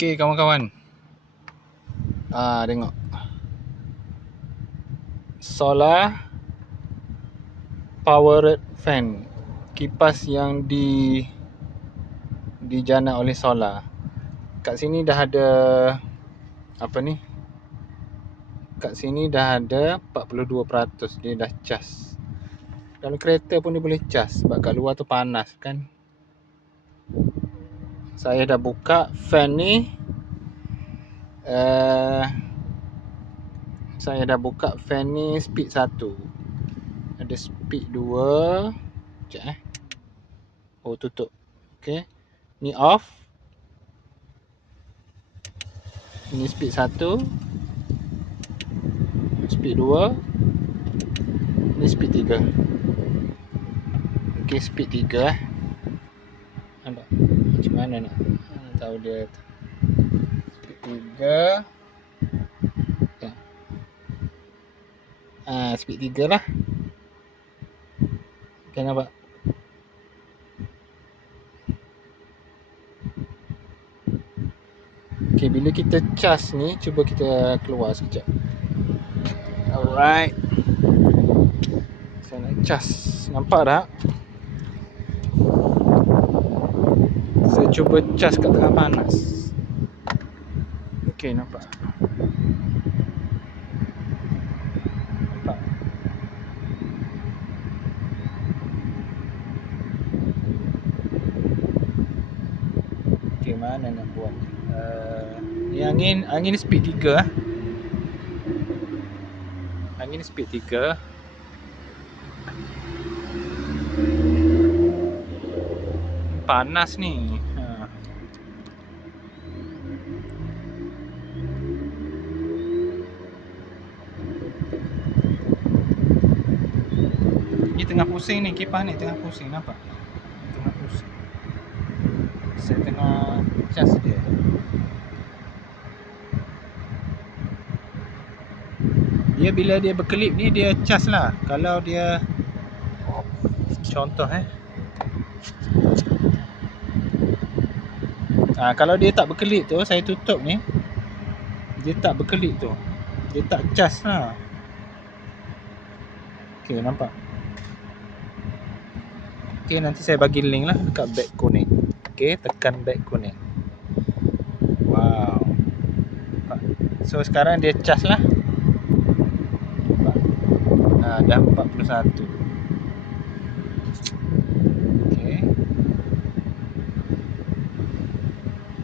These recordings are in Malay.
Okey kawan-kawan. Tengok. Solar powered fan. Kipas yang dijana oleh solar. Kat sini dah ada apa ni? Kat sini dah ada 42%, dia dah cas. Dalam kereta pun dia boleh cas sebab kat luar tu panas kan. Saya dah buka fan ni. Saya dah buka fan ni speed 1. Ada speed 2. Sekejap Oh, tutup. Okey. Ni off. Ni speed 1. Speed 2. Ni speed 3. Okey, speed 3 Nampak? Macam mana nak tahu dia speed 3. Speed 3 lah. Okay, nampak? Okay, bila kita cas ni, cuba kita keluar sekejap. Alright. Saya nak cas. Nampak tak? Saya cuba cas kat tengah panas. Okay, nampak? Nampak? Okay, mana nak buat? Ni angin speed 3. Angin speed 3. Panas ni. Ni tengah pusing ni, kipas ni tengah pusing, nampak? Tengah pusing. Saya tengah cas dia. Dia bila dia berkelip ni dia cas lah. Kalau dia contoh kalau dia tak berkelip tu, saya tutup ni, dia tak berkelip tu, dia tak cas lah. Okay, nampak? Okay, nanti saya bagi link lah dekat beg kuning. Okay, tekan beg kuning. Wow. So sekarang dia cas lah. Dah 41. Okay.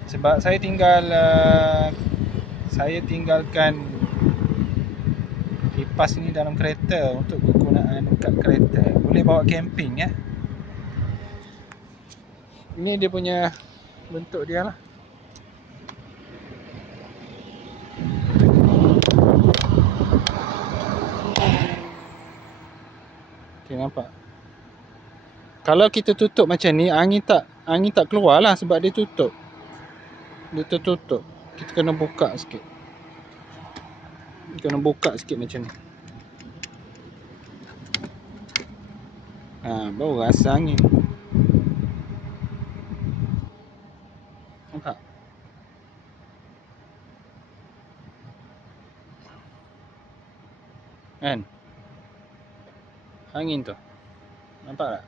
Sebab saya tinggalkan kipas ni dalam kereta untuk kegunaan kat kereta. Boleh bawa camping ya. Ini dia punya bentuk dia lah. Okay, nampak? Kalau kita tutup macam ni, angin tak keluar lah sebab dia tutup. Dia tertutup. Kita kena buka sikit. Kena buka sikit macam ni. Baru rasa angin. Nampak? Kan? Angin tu. Nampak tak?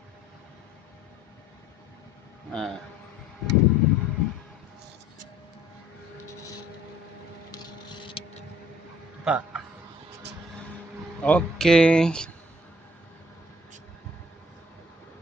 Nampak? Okey.